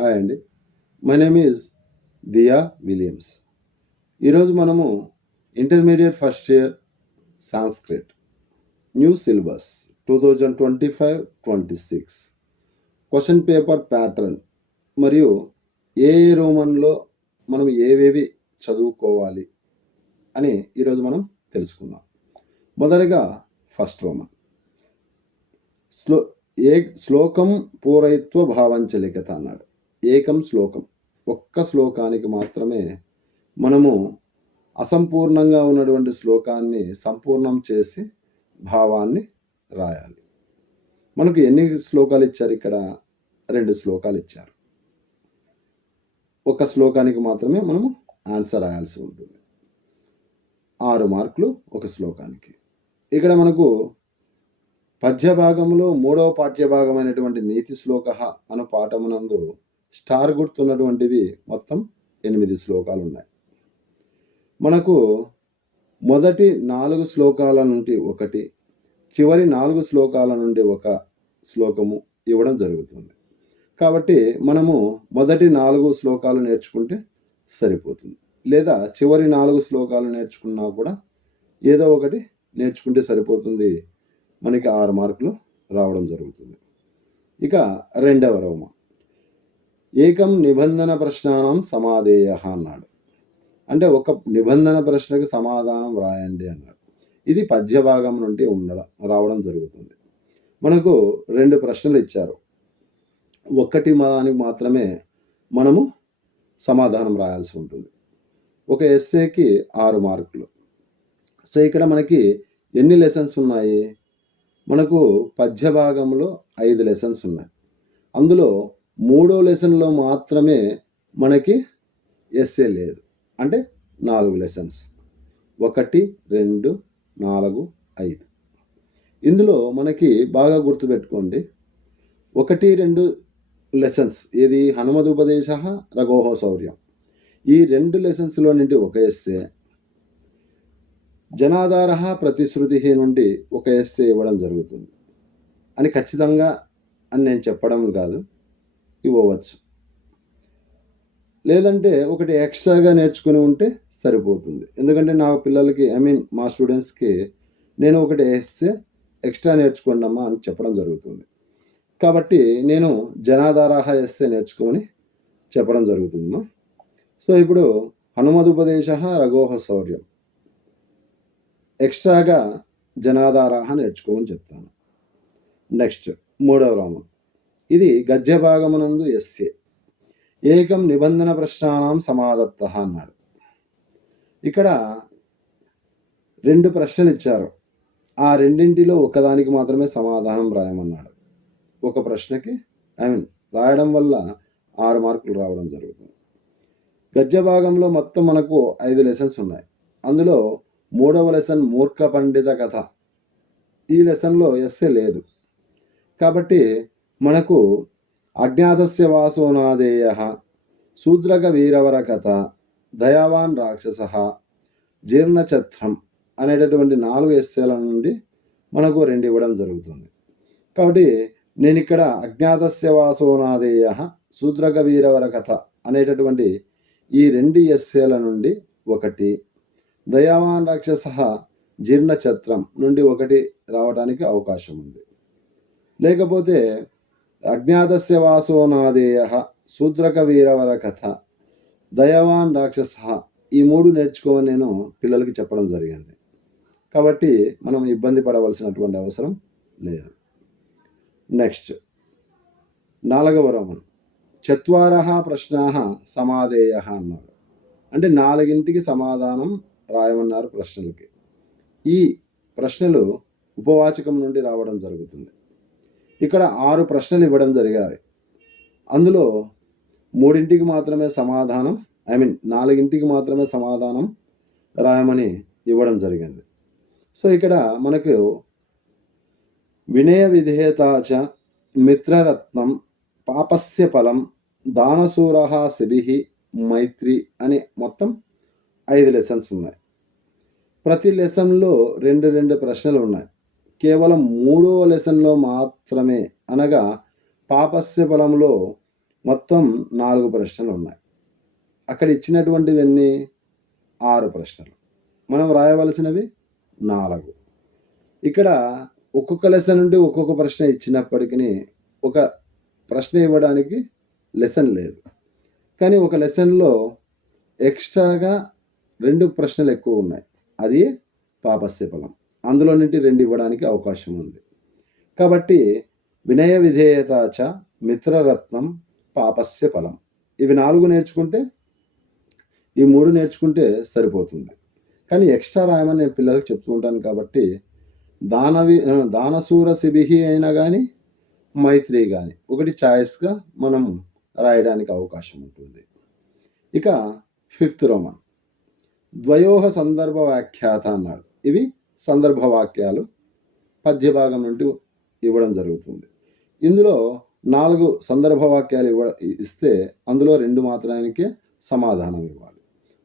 Hi అండి. My name is Diya Williams. ఈరోజు మనము intermediate first year Sanskrit new syllabus 2025-26 question paper pattern మరియు ఏ రోమన్లో మనం ఏవేవి చదువుకోవాలి అని ఈరోజు మనం తెలుసుకుందాం. మొదటగా ఫస్ట్ రోమన్ శ్లోకం పూరయిత్వ భావంచలికత అన్నాడు. ఏకం శ్లోకం, ఒక్క శ్లోకానికి మాత్రమే మనము అసంపూర్ణంగా ఉన్నటువంటి శ్లోకాన్ని సంపూర్ణం చేసి భావాన్ని రాయాలి. మనకు ఎన్ని శ్లోకాలు ఇచ్చారు? ఇక్కడ 2 శ్లోకాలు ఇచ్చారు. ఒక శ్లోకానికి మాత్రమే మనము ఆన్సర్ రాయాల్సి ఉంటుంది. 6 మార్కులు ఒక శ్లోకానికి. ఇక్కడ మనకు పద్య భాగంలో 3వ పాఠ్య భాగమైనటువంటి నీతి శ్లోక అను పాఠమునందు స్టార్ గుర్తున్నటువంటివి మొత్తం 8 శ్లోకాలు ఉన్నాయి. మనకు మొదటి 4 శ్లోకాల నుండి ఒకటి, చివరి 4 శ్లోకాల నుండి ఒక శ్లోకము ఇవ్వడం జరుగుతుంది. కాబట్టి మనము మొదటి 4 శ్లోకాలు నేర్చుకుంటే సరిపోతుంది, లేదా చివరి 4 శ్లోకాలు నేర్చుకున్నా కూడా ఏదో ఒకటి నేర్చుకుంటే సరిపోతుంది. మనకి 6 మార్కులు రావడం జరుగుతుంది. ఇక రెండవ రోమ ఏకం నిబంధన ప్రశ్నానం సమాధేయ అన్నాడు. అంటే ఒక నిబంధన ప్రశ్నకు సమాధానం రాయండి అన్నాడు. ఇది పద్య భాగం నుండి రావడం జరుగుతుంది. మనకు 2 ప్రశ్నలు ఇచ్చారు. ఒక్కటి దానికి మాత్రమే మనము సమాధానం రాయాల్సి ఉంటుంది. ఒక ఎస్సేకి 6 మార్కులు. సో ఇక్కడ మనకి ఎన్ని లెసన్స్ ఉన్నాయి? మనకు పద్య భాగంలో 5 లెసన్స్ ఉన్నాయి. అందులో 3వ లెసన్లో మాత్రమే మనకి ఎస్సే లేదు. అంటే 4 లెసన్స్, 1, 2, 4, 5. ఇందులో మనకి బాగా గుర్తుపెట్టుకోండి, 1, 2 లెసన్స్ ఏది హనుమదుపదేశ రఘోహ శౌర్యం, ఈ 2 లెసన్స్లో నుండి ఒక ఎస్సే, జనాధార ప్రతిశ్రుతి నుండి ఒక ఎస్సే ఇవ్వడం జరుగుతుంది అని ఖచ్చితంగా అని నేను చెప్పడం కాదు, ఇవ్వవచ్చు. లేదంటే ఒకటి ఎక్స్ట్రాగా నేర్చుకుని ఉంటే సరిపోతుంది. ఎందుకంటే నా పిల్లలకి మా స్టూడెంట్స్కి నేను ఒకటి ఎస్సే ఎక్స్ట్రా నేర్చుకోండి అమ్మా అని చెప్పడం జరుగుతుంది. కాబట్టి నేను జనాధార ఎస్సే నేర్చుకోమని చెప్పడం జరుగుతుందమ్మా. సో ఇప్పుడు హనుమదుపదేశ రఘోహ శౌర్యం ఎక్స్ట్రాగా జనాధార నేర్చుకోమని చెప్తాను. నెక్స్ట్ 3వ రోమం, ఇది గద్య భాగమునందు ఎస్సే. ఏకం నిబంధన ప్రశ్నానం సమాదత్త అన్నాడు. ఇక్కడ 2 ప్రశ్నలు ఇచ్చారు. ఆ రెండింటిలో ఒకదానికి మాత్రమే సమాధానం రాయమన్నాడు. ఒక ప్రశ్నకి రాయడం వల్ల 6 మార్కులు రావడం జరుగుతుంది. గద్య భాగంలో మొత్తం మనకు 5 లెసన్స్ ఉన్నాయి. అందులో 3వ లెసన్ మూర్ఖ పండిత కథ. ఈ లెసన్లో ఎస్సే లేదు. కాబట్టి మనకు అజ్ఞాతస్య వాసోనాదేయ, శూద్రక వీరవర కథ, దయావాన్ రాక్షస, జీర్ణఛత్రం అనేటటువంటి 4 ఎస్సేల నుండి మనకు 2 ఇవ్వడం జరుగుతుంది. కాబట్టి నేను ఇక్కడ అజ్ఞాతస్య వాసోనాదేయ, శూద్రక వీరవర కథ అనేటటువంటి ఈ 2 ఎస్సేల నుండి 1, దయావాన్ రాక్షస జీర్ణఛత్రం నుండి 1 రావడానికి అవకాశం ఉంది. లేకపోతే అజ్ఞాతస్య వాసోనాదేయ, శూద్రక వీరవర కథ, దయావాన్ రాక్షస ఈ 3 నేర్చుకోమని నేను పిల్లలకి చెప్పడం జరిగింది. కాబట్టి మనం ఇబ్బంది పడవలసినటువంటి అవసరం లేదు. నెక్స్ట్ 4వ రోమన్ 4 ప్రశ్నా సమాధేయ అన్నాడు. అంటే 4కి సమాధానం రాయమన్నారు ప్రశ్నలకి. ఈ ప్రశ్నలు ఉపవాచకం నుండి రావడం జరుగుతుంది. ఇక్కడ 6 ప్రశ్నలు ఇవ్వడం జరిగాయి. అందులో 3కి మాత్రమే సమాధానం 4కి మాత్రమే సమాధానం రాయమని ఇవ్వడం జరిగింది. సో ఇక్కడ మనకు వినయ విధేయతాచ, మిత్రరత్నం, పాపస్య ఫలం, దానశూర శిభి, మైత్రి అని మొత్తం 5 లెసన్స్ ఉన్నాయి. ప్రతి లెసన్లో 2 ప్రశ్నలు ఉన్నాయి. కేవలం 3వ లెసన్లో మాత్రమే, అనగా పాపస్య ఫలంలో మొత్తం 4 ప్రశ్నలు ఉన్నాయి. అక్కడ ఇచ్చినటువంటివన్నీ 6 ప్రశ్నలు. మనం రాయవలసినవి 4. ఇక్కడ ఒక్కొక్క లెసన్ నుండి ఒక్కొక్క ప్రశ్న ఇచ్చినప్పటికీ ఒక ప్రశ్న ఇవ్వడానికి లెసన్ లేదు. కానీ ఒక లెసన్లో ఎక్స్ట్రాగా 2 ప్రశ్నలు ఎక్కువ ఉన్నాయి. అది పాపస్య ఫలం. అందులో నుండి 2 ఇవ్వడానికి అవకాశం ఉంది. కాబట్టి వినయ విధేయత చ మిత్రరత్నం పాపస్య ఫలం. ఇవి 4 నేర్చుకుంటే, ఈ 3 నేర్చుకుంటే సరిపోతుంది. కానీ ఎక్స్ట్రా రాయమని నేను పిల్లలకు చెప్తూ ఉంటాను కాబట్టి దానశూర శిబిహి అయినా కానీ మైత్రి కానీ ఒకటి ఛాయిస్గా మనం రాయడానికి అవకాశం ఉంటుంది. ఇక 5th రోమన్ ద్వయోహ సందర్భ వ్యాఖ్యాత అన్నాడు. ఇవి సందర్భ వాక్యాలు పద్యభాగం నుండి ఇవ్వడం జరుగుతుంది. ఇందులో 4 సందర్భ వాక్యాలు ఇస్తే అందులో 2 మాత్రానికే సమాధానం ఇవ్వాలి.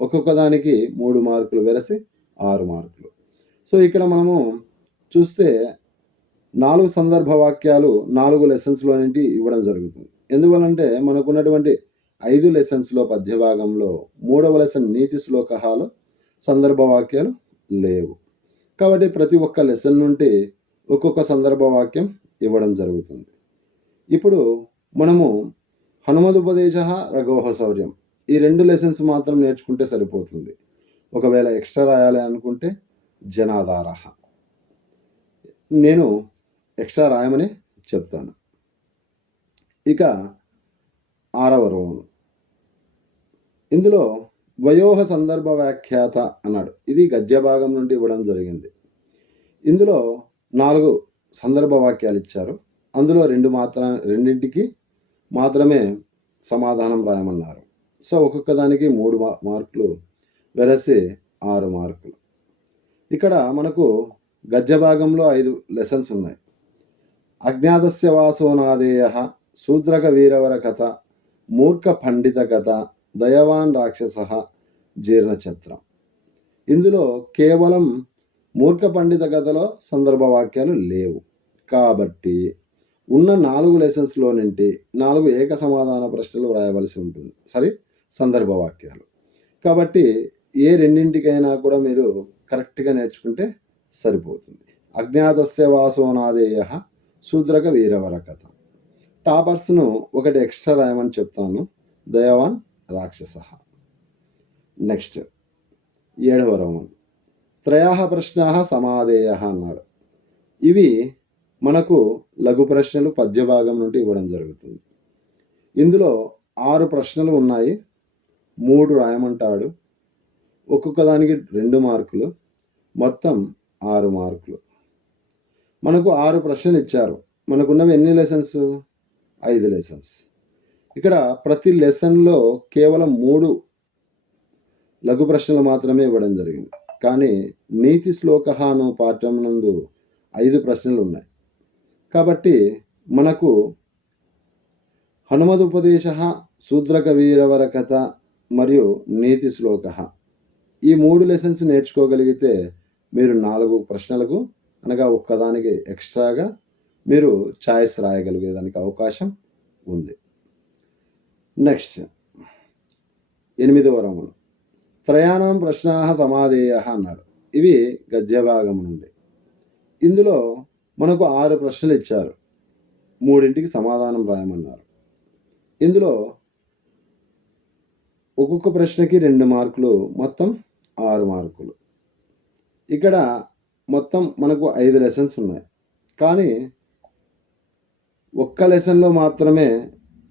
ఒక్కొక్క దానికి 3 మార్కులు వెరసి 6 మార్కులు. సో ఇక్కడ మనము చూస్తే 4 సందర్భ వాక్యాలు 4 లెసన్స్లో నుండి ఇవ్వడం జరుగుతుంది. ఎందువలంటే మనకున్నటువంటి 5 లెసన్స్లో పద్యభాగంలో 3వ లెసన్ నీతి శ్లోకాలు సందర్భ వాక్యాలు లేవు. కాబట్టి ప్రతి ఒక్క లెసన్ నుండి ఒక్కొక్క సందర్భ వాక్యం ఇవ్వడం జరుగుతుంది. ఇప్పుడు మనము హనుమదుపదేశ రఘోహ శౌర్యం ఈ 2 లెసన్స్ మాత్రం నేర్చుకుంటే సరిపోతుంది. ఒకవేళ ఎక్స్ట్రా రాయాలి అనుకుంటే జనాధారః నేను ఎక్స్ట్రా రాయమని చెప్తాను. ఇక 6వ రోమన్ ఇందులో ద్వయోహ సందర్భ వ్యాఖ్యాత అన్నాడు. ఇది గద్య భాగం నుండి ఇవ్వడం జరిగింది. ఇందులో 4 సందర్భ వాక్యాలు ఇచ్చారు. అందులో 2 మాత్రమే సమాధానం రాయమన్నారు. సో ఒక్కొక్క దానికి 3 మార్కులు వెరసి 6 మార్కులు. ఇక్కడ మనకు గద్య భాగంలో 5 లెసన్స్ ఉన్నాయి. అజ్ఞాతస్య వాసోనాదేయ శూద్రక వీరవర కథ మూర్ఖ పండిత కథ దయవాన్ రాక్షస జీర్ణఛత్రం. ఇందులో కేవలం మూర్ఖ పండిత కథలో సందర్భ వాక్యాలు లేవు. కాబట్టి ఉన్న 4 లెసన్స్లో నుండి 4 ఏక సమాధాన ప్రశ్నలు వ్రాయవలసి ఉంటుంది. సరే, సందర్భ వాక్యాలు. కాబట్టి ఏ 2కైనా కూడా మీరు కరెక్ట్గా నేర్చుకుంటే సరిపోతుంది. అజ్ఞాతస్య వాసోనాదేయ శూద్రక వీరవర కథ. టాపర్స్ను ఒకటి ఎక్స్ట్రా రాయమని చెప్తాను. దయవాన్ రాక్షస. నెక్స్ట్ 7వ రోమన్ త్రయాః ప్రశ్నాః సమాధేయ అన్నాడు. ఇవి మనకు లఘు ప్రశ్నలు పద్యభాగం నుండి ఇవ్వడం జరుగుతుంది. ఇందులో 6 ప్రశ్నలు ఉన్నాయి. 3 రాయమంటాడు. ఒక్కొక్క దానికి 2 మార్కులు, మొత్తం 6 మార్కులు. మనకు 6 ప్రశ్నలు ఇచ్చారు. మనకున్నవి ఎన్ని లెసన్స్? 5 లెసన్స్. ఇక్కడ ప్రతి లెసన్లో కేవలం 3 లఘు ప్రశ్నలు మాత్రమే ఇవ్వడం జరిగింది. కానీ నీతి శ్లోకహాను పాఠ్యం నందు 5 ప్రశ్నలు ఉన్నాయి. కాబట్టి మనకు హనుమదుపదేశ శూద్రక వీరవర కథ మరియు నీతి శ్లోక ఈ 3 లెసన్స్ నేర్చుకోగలిగితే మీరు 4 ప్రశ్నలకు అనగా ఒక్కదానికి ఎక్స్ట్రాగా మీరు ఛాయిస్ రాయగలిగేదానికి అవకాశం ఉంది. నెక్స్ట్ 8వ రోమన్ త్రయాణం ప్రశ్నాః సమాధేయ అన్నాడు. ఇవి గద్య భాగం నుండి. ఇందులో మనకు 6 ప్రశ్నలు ఇచ్చారు. 3కి సమాధానం రాయమన్నారు. ఇందులో ఒక్కొక్క ప్రశ్నకి 2 మార్కులు, మొత్తం 6 మార్కులు. ఇక్కడ మొత్తం మనకు 5 లెసన్స్ ఉన్నాయి. కానీ ఒక్క లెసన్లో మాత్రమే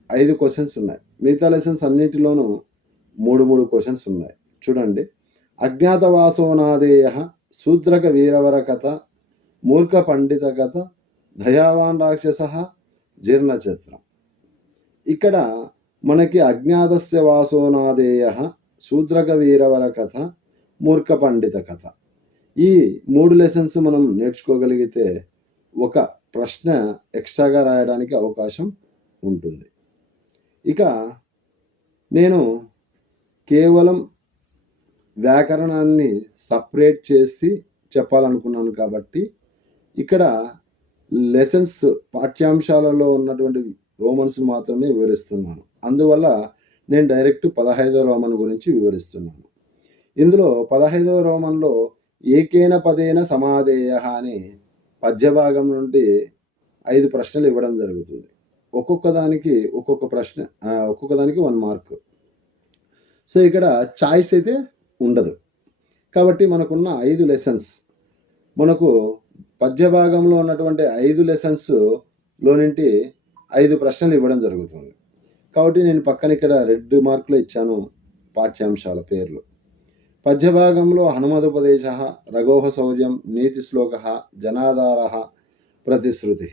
5 క్వశ్చన్స్ ఉన్నాయి. మిగతా లెసన్స్ అన్నింటిలోనూ 3 క్వశ్చన్స్ ఉన్నాయి. చూడండి. అజ్ఞాతవాసోనాదేయ శూద్రక వీరవర కథ మూర్ఖ పండిత కథ దయావాన్ రాక్షస జీర్ణఛత్రం. ఇక్కడ మనకి అజ్ఞాతస్య వాసోనాదేయ శూద్రక వీరవర కథ మూర్ఖ పండిత కథ ఈ 3 లెసన్స్ మనం నేర్చుకోగలిగితే ఒక ప్రశ్న ఎక్స్ట్రాగా రాయడానికి అవకాశం ఉంటుంది. ఇక నేను కేవలం వ్యాకరణాన్ని సపరేట్ చేసి చెప్పాలనుకున్నాను కాబట్టి ఇక్కడ లెసన్స్ పాఠ్యాంశాలలో ఉన్నటువంటి రోమన్స్ మాత్రమే వివరిస్తున్నాను. అందువల్ల నేను డైరెక్ట్ 15వ రోమన్ గురించి వివరిస్తున్నాను. ఇందులో 15వ రోమన్లో ఏకేన పదేన సమాధేయ అని పద్య భాగం నుండి 5 ప్రశ్నలు ఇవ్వడం జరుగుతుంది. ఒక్కొక్క దానికి 1 మార్క్. సో ఇక్కడ చాయిస్ అయితే ఉండదు. కాబట్టి మనకున్న 5 లెసన్స్, మనకు పద్య భాగంలో ఉన్నటువంటి 5 లెసన్స్లో నుండి 5 ప్రశ్నలు ఇవ్వడం జరుగుతుంది. కాబట్టి నేను పక్కన ఇక్కడ రెడ్ మార్కులో ఇచ్చాను పాఠ్యాంశాల పేర్లు. పద్య భాగంలో హనుమదుపదేశ, రఘోహ శౌర్యం, నీతి శ్లోక, జనాధార, ప్రతిశ్రుతి.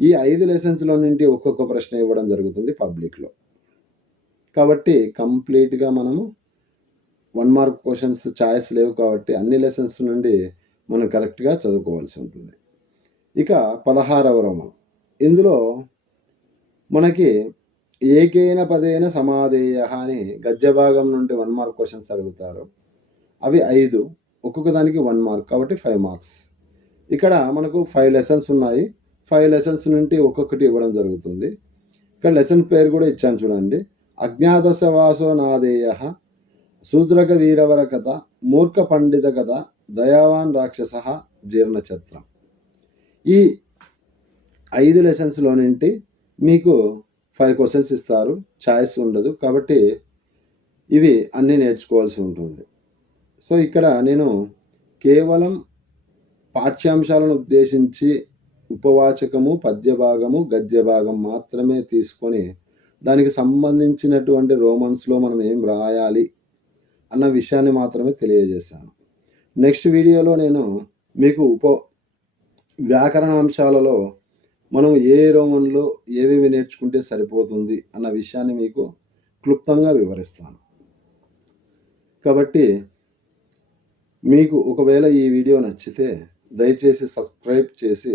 ఈ 5 లెసన్స్లో నుండి ఒక్కొక్క ప్రశ్న ఇవ్వడం జరుగుతుంది పబ్లిక్లో. కాబట్టి కంప్లీట్గా మనము 1 మార్క్ క్వశ్చన్స్ చాయిస్ లేవు కాబట్టి అన్ని లెసన్స్ నుండి మనం కరెక్ట్గా చదువుకోవాల్సి ఉంటుంది. ఇక 16వ రోమన్, ఇందులో మనకి ఏకేన పదేన సమాధేయ అని గద్య భాగం నుండి 1 మార్క్ క్వశ్చన్స్ అడుగుతారు. అవి 5, ఒక్కొక్క దానికి 1 మార్క్, కాబట్టి 5 మార్క్స్. ఇక్కడ మనకు 5 లెసన్స్ ఉన్నాయి. 5 లెసన్స్ నుండి ఒక్కొక్కటి ఇవ్వడం జరుగుతుంది. ఇక్కడ లెసన్ పేరు కూడా ఇచ్చాను చూడండి. అజ్ఞాతసవాసో నాదేయ, శూద్రక వీరవర కథ, మూర్ఖ పండిత కథ, దయావాన్ రాక్షస, జీర్ణఛత్రం. ఈ 5 లెసన్స్లో నుండి మీకు 5 క్వశ్చన్స్ ఇస్తారు. చాయిస్ ఉండదు. కాబట్టి ఇవి అన్నీ నేర్చుకోవాల్సి ఉంటుంది. సో ఇక్కడ నేను కేవలం పాఠ్యాంశాలను ఉద్దేశించి ఉపవాచకము, పద్య భాగము, గద్య భాగం మాత్రమే తీసుకొని దానికి సంబంధించినటువంటి రోమన్స్లో మనం ఏం రాయాలి అన్న విషయాన్ని మాత్రమే తెలియజేశాను. నెక్స్ట్ వీడియోలో నేను మీకు వ్యాకరణాంశాలలో మనం ఏ రోమన్లో ఏవేవి నేర్చుకుంటే సరిపోతుంది అన్న విషయాన్ని మీకు క్లుప్తంగా వివరిస్తాను. కాబట్టి మీకు ఒకవేళ ఈ వీడియో నచ్చితే దయచేసి సబ్స్క్రైబ్ చేసి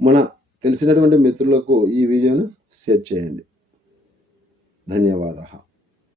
మన తెలిసినటువంటి మిత్రులకు ఈ వీడియోను షేర్ చేయండి. ధన్యవాదాలు.